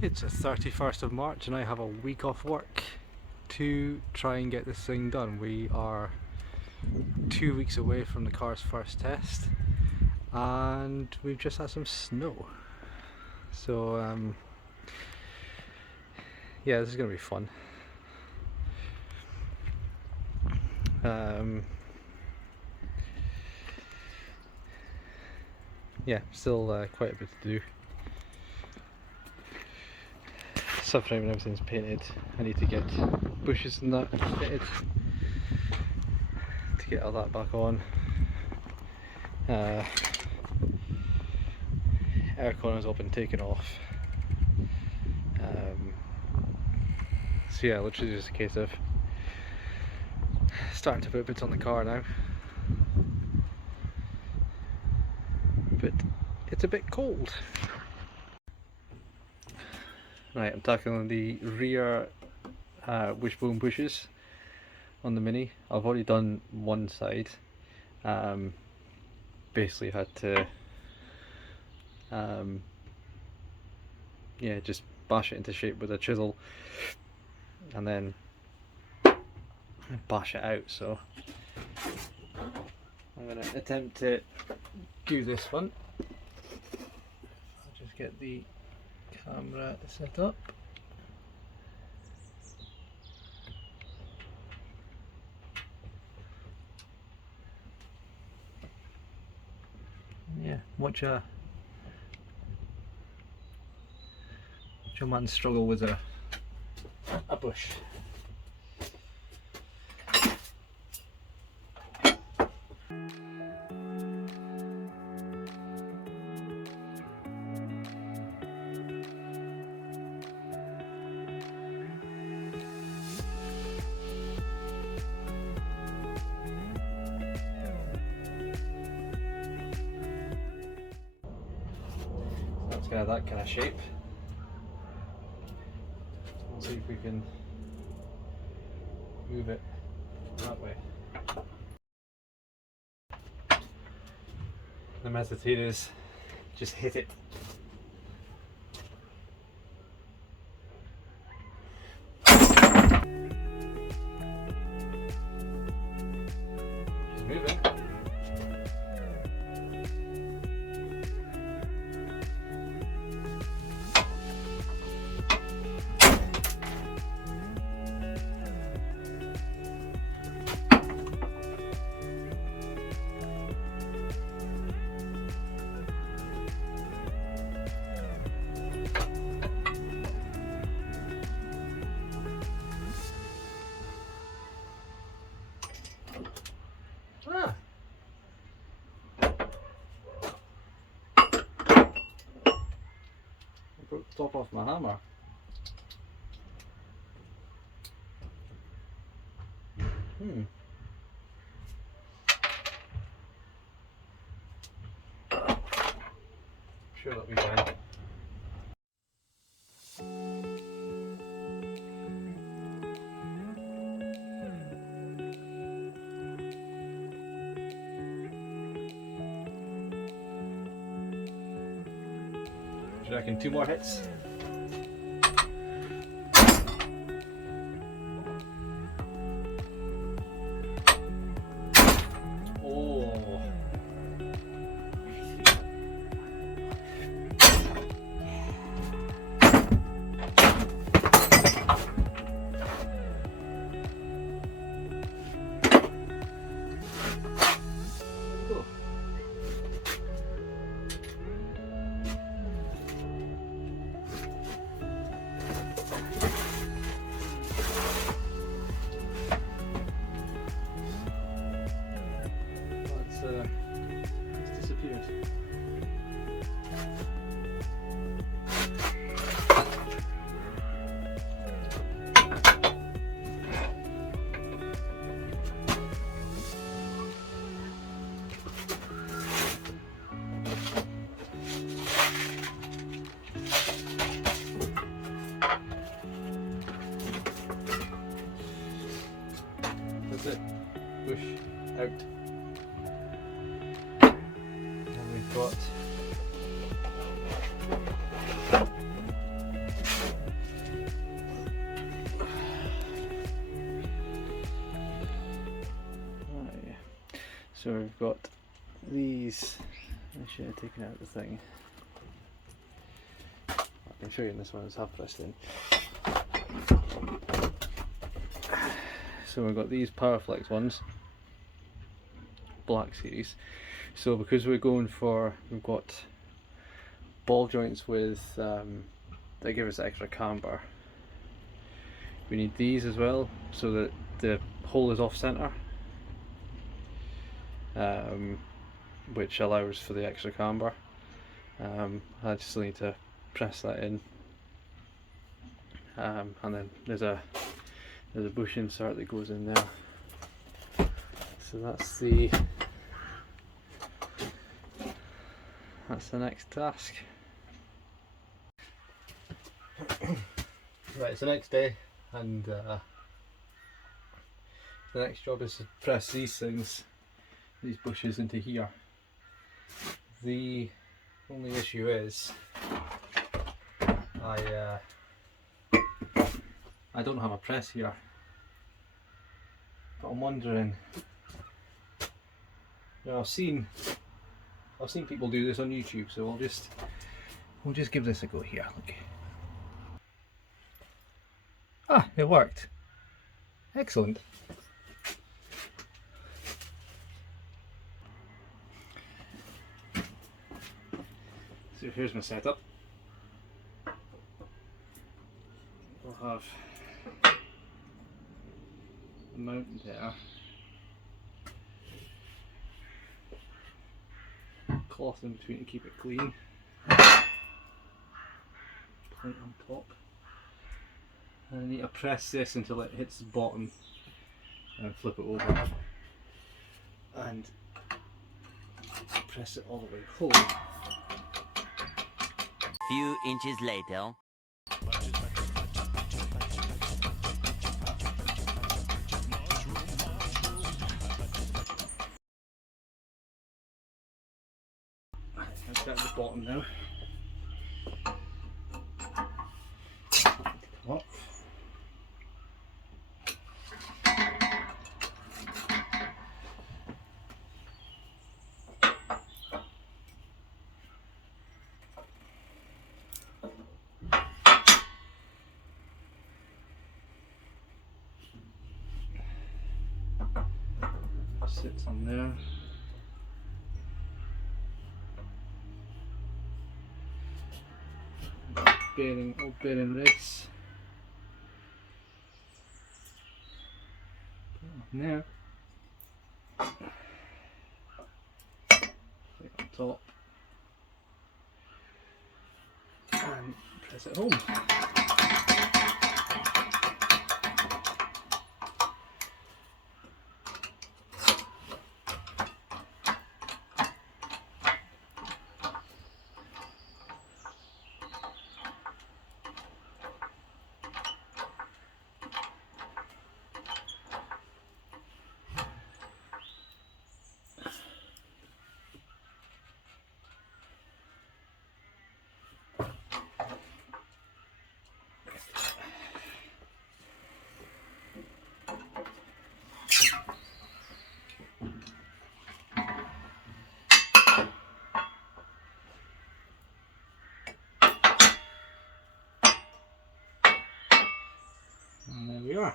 It's the 31st of March and I have a week off work to try and get this thing done. We are 2 weeks away from the car's first test and we've just had some snow. So yeah, this is going to be fun. Yeah, still quite a bit to do. Subframe and everything's painted. I need to get bushes and that fitted to get all that back on. Air corners all been taken off. So yeah, literally just a case of starting to put bits on the car now. But it's a bit cold. Right, I'm tackling the rear wishbone bushes on the Mini. I've already done one side. Basically had to yeah, just bash it into shape with a chisel and then bash it out. So I'm going to attempt to do this one. I'll just get the camera set up. Yeah, watch a man struggle with a bush. That's kind of that kind of shape. We'll see if we can move it that way. The method here is just hit it. Just move it. Ah. I broke the top off my hammer. Sure, that'll be fine. Do you reckon 2 more hits? Oh. It's disappeared. That's it. Push out. And we've got So we've got these. I should have taken out the thing. I can show you in this one, it's half pressed in. So we've got these Powerflex ones, Black Series. So because we're going for, we've got ball joints with that give us extra camber. We need these as well so that the hole is off center, which allows for the extra camber. I just need to press that in, and then there's a bush insert that goes in there. So that's the next task. Right, it's the next day, and the next job is to press these things, these bushes into here. The only issue is I don't have a press here, but I'm wondering, you know, I've seen people do this on YouTube, so we'll just give this a go here. Look. Ah, it worked. Excellent. So here's my setup. We'll have a mount there, cloth in between to keep it clean, plate on top, and I need to press this until it hits the bottom and flip it over and press it all the way home. Few inches later. I've got the bottom now. Come up. Sits on there. Bearing this. Put it on there. Put it on top. And press it home. And there we are.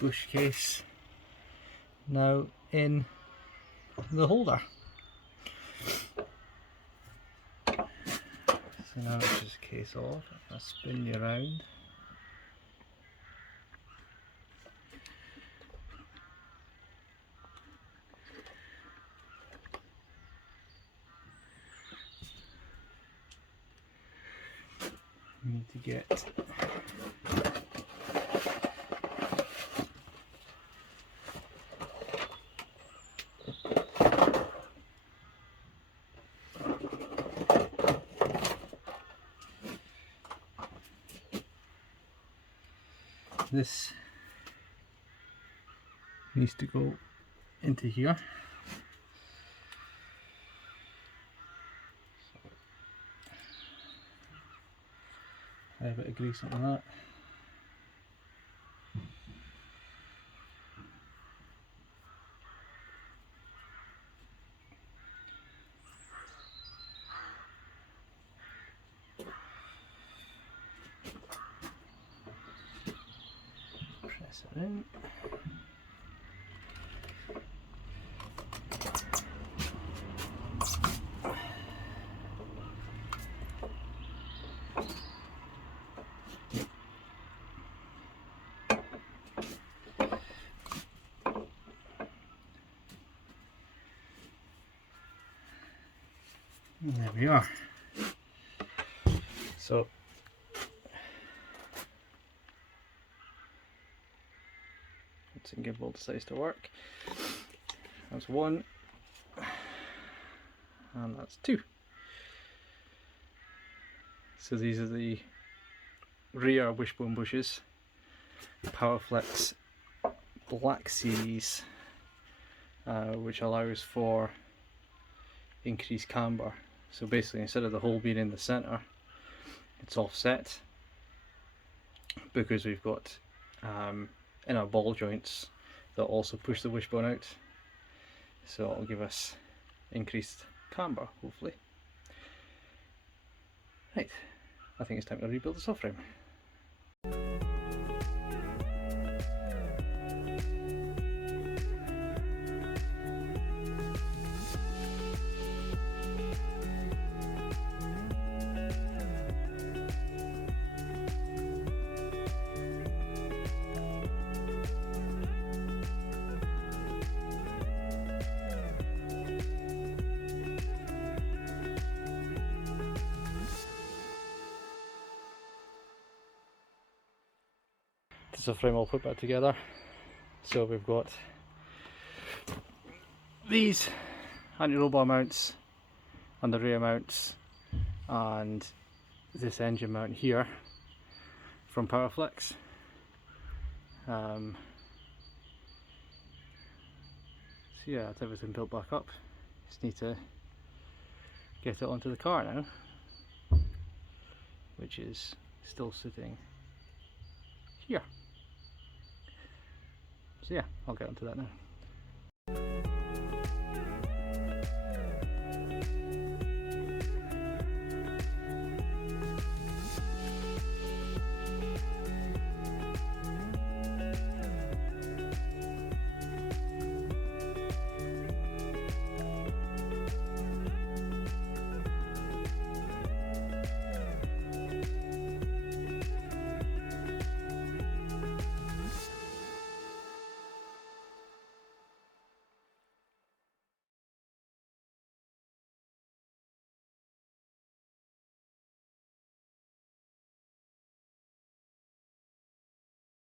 Bush case now in the holder. So now it's just a case of, I'll spin you around. You need to get this needs to go into here. A bit of grease on that. that in. And there we are. So let's see if gimbal decides to work. That's one, and that's two. So these are the rear wishbone bushes, Powerflex Black Series, which allows for increased camber. So basically, instead of the hole being in the center, it's offset, because we've got inner ball joints that also push the wishbone out. So it'll give us increased camber, hopefully. Right, I think it's time to rebuild the subframe. The subframe all put back together. So we've got these anti-roll bar mounts and the rear mounts, and this engine mount here from Powerflex. So yeah, that's everything built back up. Just need to get it onto the car now, which is still sitting here. So yeah, I'll get onto that now.